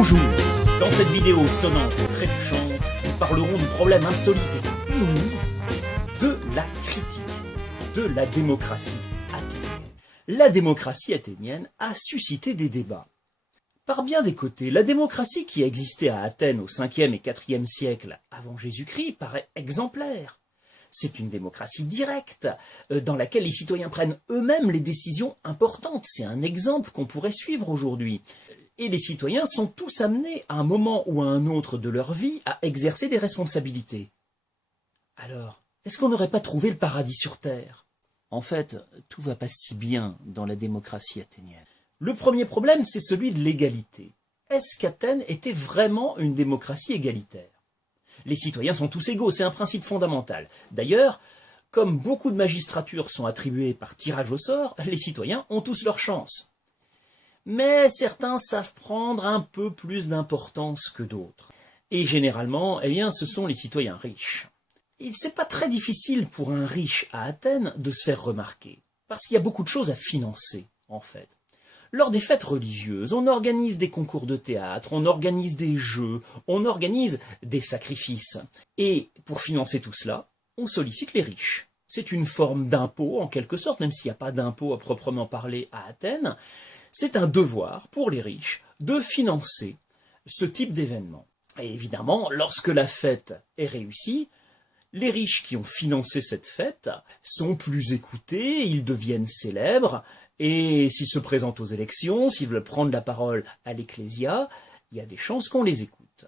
Bonjour. Dans cette vidéo sonnante et trébuchante, nous parlerons du problème insolite et inouï de la critique de la démocratie athénienne. La démocratie athénienne a suscité des débats. Par bien des côtés, la démocratie qui existait à Athènes au 5e et 4e siècle avant Jésus-Christ paraît exemplaire. C'est une démocratie directe, dans laquelle les citoyens prennent eux-mêmes les décisions importantes. C'est un exemple qu'on pourrait suivre aujourd'hui. Et les citoyens sont tous amenés, à un moment ou à un autre de leur vie, à exercer des responsabilités. Alors, est-ce qu'on n'aurait pas trouvé le paradis sur Terre? En fait, tout va pas si bien dans la démocratie athénienne. Le premier problème, c'est celui de l'égalité. Est-ce qu'Athènes était vraiment une démocratie égalitaire? Les citoyens sont tous égaux, c'est un principe fondamental. D'ailleurs, comme beaucoup de magistratures sont attribuées par tirage au sort, les citoyens ont tous leur chance. Mais certains savent prendre un peu plus d'importance que d'autres. Et généralement, ce sont les citoyens riches. Et c'est pas très difficile pour un riche à Athènes de se faire remarquer, parce qu'il y a beaucoup de choses à financer, en fait. Lors des fêtes religieuses, on organise des concours de théâtre, on organise des jeux, on organise des sacrifices. Et pour financer tout cela, on sollicite les riches. C'est une forme d'impôt, en quelque sorte, même s'il n'y a pas d'impôt à proprement parler à Athènes. C'est un devoir pour les riches de financer ce type d'événement. Et évidemment, lorsque la fête est réussie, les riches qui ont financé cette fête sont plus écoutés, ils deviennent célèbres, et s'ils se présentent aux élections, s'ils veulent prendre la parole à l'Ecclésia, il y a des chances qu'on les écoute.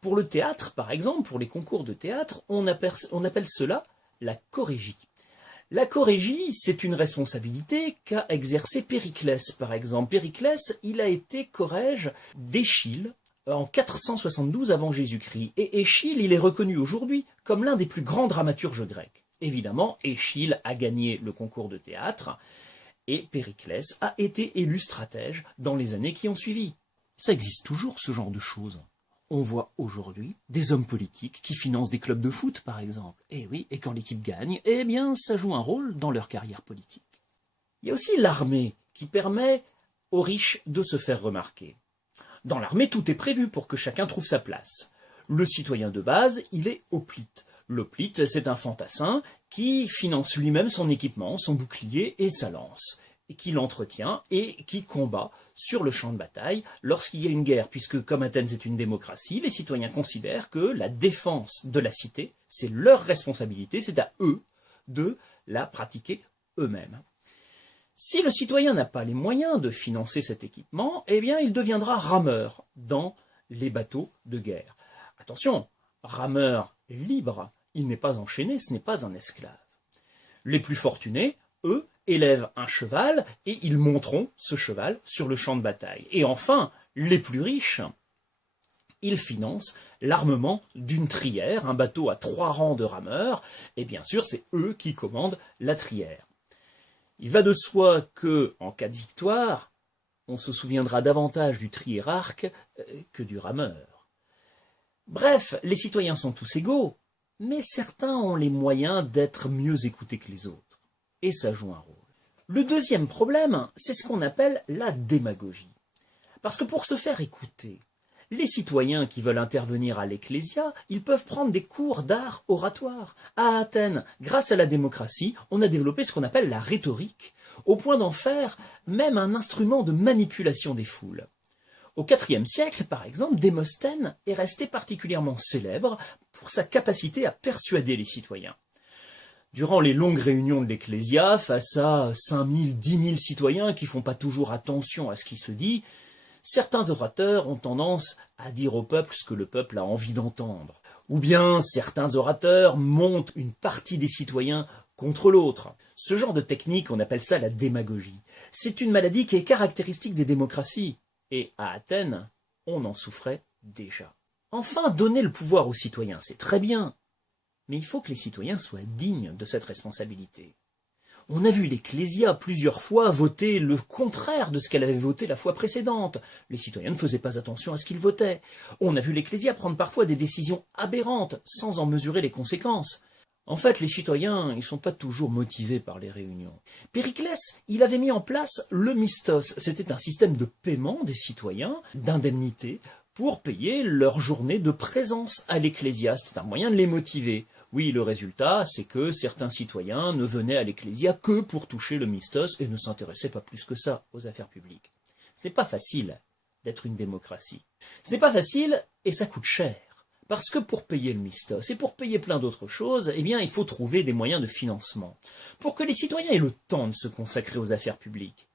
Pour le théâtre, par exemple, pour les concours de théâtre, on appelle cela la chorégie. La chorégie, c'est une responsabilité qu'a exercé Périclès, par exemple. Périclès, il a été chorège d'Échille en 472 avant Jésus-Christ. Et Échille, il est reconnu aujourd'hui comme l'un des plus grands dramaturges grecs. Évidemment, Échille a gagné le concours de théâtre et Périclès a été élu stratège dans les années qui ont suivi. Ça existe toujours, ce genre de choses. On voit aujourd'hui des hommes politiques qui financent des clubs de foot, par exemple. Et oui, et quand l'équipe gagne, ça joue un rôle dans leur carrière politique. Il y a aussi l'armée qui permet aux riches de se faire remarquer. Dans l'armée, tout est prévu pour que chacun trouve sa place. Le citoyen de base, il est hoplite. L'hoplite, c'est un fantassin qui finance lui-même son équipement, son bouclier et sa lance, et qui l'entretient et qui combat sur le champ de bataille lorsqu'il y a une guerre, puisque comme Athènes est une démocratie, les citoyens considèrent que la défense de la cité, c'est leur responsabilité, c'est à eux de la pratiquer eux-mêmes. Si le citoyen n'a pas les moyens de financer cet équipement, il deviendra rameur dans les bateaux de guerre. Attention, rameur libre, il n'est pas enchaîné, ce n'est pas un esclave. Les plus fortunés, eux, élèvent un cheval et ils monteront ce cheval sur le champ de bataille. Et enfin, les plus riches, ils financent l'armement d'une trière, un bateau à 3 rangs de rameurs, et bien sûr, c'est eux qui commandent la trière. Il va de soi que, en cas de victoire, on se souviendra davantage du triérarque que du rameur. Bref, les citoyens sont tous égaux, mais certains ont les moyens d'être mieux écoutés que les autres. Et ça joue un rôle. Le deuxième problème, c'est ce qu'on appelle la démagogie. Parce que pour se faire écouter, les citoyens qui veulent intervenir à l'Ecclésia, ils peuvent prendre des cours d'art oratoire. À Athènes, grâce à la démocratie, on a développé ce qu'on appelle la rhétorique, au point d'en faire même un instrument de manipulation des foules. Au IVe siècle, par exemple, Démosthène est resté particulièrement célèbre pour sa capacité à persuader les citoyens. Durant les longues réunions de l'Ecclésia, face à 5000, 10 000 citoyens qui font pas toujours attention à ce qui se dit, certains orateurs ont tendance à dire au peuple ce que le peuple a envie d'entendre. Ou bien certains orateurs montent une partie des citoyens contre l'autre. Ce genre de technique, on appelle ça la démagogie. C'est une maladie qui est caractéristique des démocraties. Et à Athènes, on en souffrait déjà. Enfin, donner le pouvoir aux citoyens, c'est très bien. Mais il faut que les citoyens soient dignes de cette responsabilité. On a vu l'Ecclésia plusieurs fois voter le contraire de ce qu'elle avait voté la fois précédente. Les citoyens ne faisaient pas attention à ce qu'ils votaient. On a vu l'Ecclésia prendre parfois des décisions aberrantes, sans en mesurer les conséquences. En fait, les citoyens, ils ne sont pas toujours motivés par les réunions. Périclès, il avait mis en place le mistos. C'était un système de paiement des citoyens, d'indemnité, pour payer leur journée de présence à l'Ecclésia. C'était un moyen de les motiver. Oui, le résultat, c'est que certains citoyens ne venaient à l'Ecclésia que pour toucher le mistos et ne s'intéressaient pas plus que ça aux affaires publiques. Ce n'est pas facile d'être une démocratie. Ce n'est pas facile et ça coûte cher. Parce que pour payer le mistos et pour payer plein d'autres choses, eh bien, il faut trouver des moyens de financement. Pour que les citoyens aient le temps de se consacrer aux affaires publiques,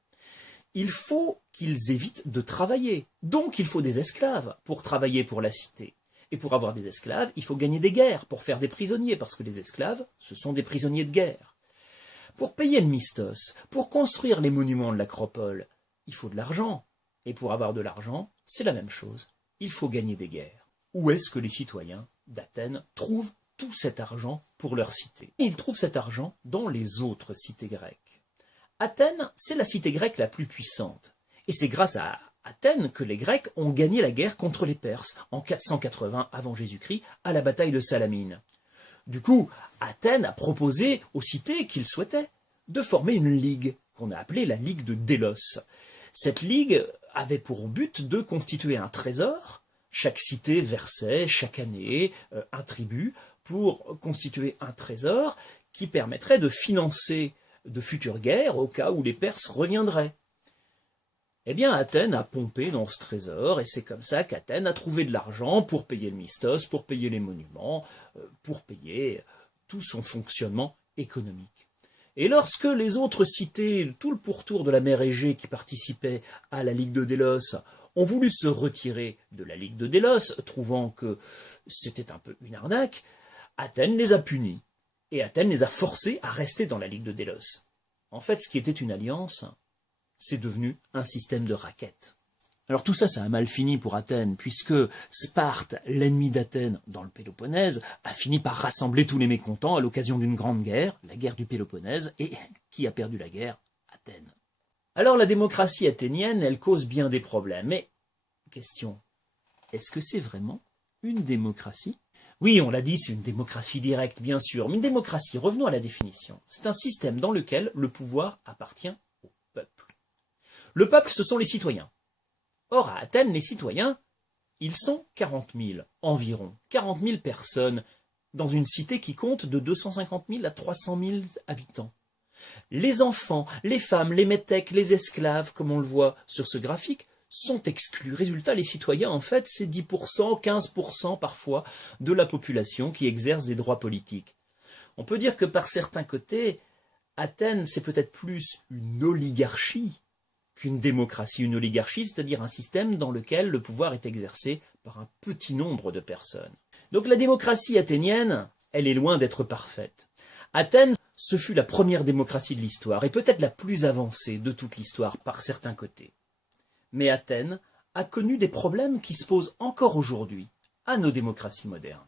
il faut qu'ils évitent de travailler. Donc, il faut des esclaves pour travailler pour la cité. Et pour avoir des esclaves, il faut gagner des guerres pour faire des prisonniers, parce que les esclaves, ce sont des prisonniers de guerre. Pour payer le mistos, pour construire les monuments de l'acropole, il faut de l'argent. Et pour avoir de l'argent, c'est la même chose. Il faut gagner des guerres. Où est-ce que les citoyens d'Athènes trouvent tout cet argent pour leur cité? Ils trouvent cet argent dans les autres cités grecques. Athènes, c'est la cité grecque la plus puissante. Et c'est grâce à Athènes que les Grecs ont gagné la guerre contre les Perses en 480 avant Jésus-Christ à la bataille de Salamine. Du coup, Athènes a proposé aux cités qu'il souhaitait de former une ligue qu'on a appelée la Ligue de Délos. Cette ligue avait pour but de constituer un trésor. Chaque cité versait chaque année un tribut pour constituer un trésor qui permettrait de financer de futures guerres au cas où les Perses reviendraient. Eh bien, Athènes a pompé dans ce trésor, et c'est comme ça qu'Athènes a trouvé de l'argent pour payer le mistos, pour payer les monuments, pour payer tout son fonctionnement économique. Et lorsque les autres cités, tout le pourtour de la mer Égée qui participaient à la Ligue de Délos, ont voulu se retirer de la Ligue de Délos, trouvant que c'était un peu une arnaque, Athènes les a punis, et Athènes les a forcés à rester dans la Ligue de Délos. En fait, ce qui était une alliance, c'est devenu un système de raquettes. Alors tout ça, ça a mal fini pour Athènes, puisque Sparte, l'ennemi d'Athènes dans le Péloponnèse, a fini par rassembler tous les mécontents à l'occasion d'une grande guerre, la guerre du Péloponnèse, et qui a perdu la guerre? Athènes. Alors la démocratie athénienne, elle cause bien des problèmes, mais, question, est-ce que c'est vraiment une démocratie? Oui, on l'a dit, c'est une démocratie directe, bien sûr, mais une démocratie, revenons à la définition, c'est un système dans lequel le pouvoir appartient au peuple. Le peuple, ce sont les citoyens. Or, à Athènes, les citoyens, ils sont 40 000 environ, 40 000 personnes dans une cité qui compte de 250 000 à 300 000 habitants. Les enfants, les femmes, les métèques, les esclaves, comme on le voit sur ce graphique, sont exclus. Résultat, les citoyens, en fait, c'est 10%, 15% parfois de la population qui exerce des droits politiques. On peut dire que par certains côtés, Athènes, c'est peut-être plus une oligarchie qu'une démocratie. Une oligarchie, c'est-à-dire un système dans lequel le pouvoir est exercé par un petit nombre de personnes. Donc la démocratie athénienne, elle est loin d'être parfaite. Athènes, ce fut la première démocratie de l'histoire, et peut-être la plus avancée de toute l'histoire par certains côtés. Mais Athènes a connu des problèmes qui se posent encore aujourd'hui à nos démocraties modernes.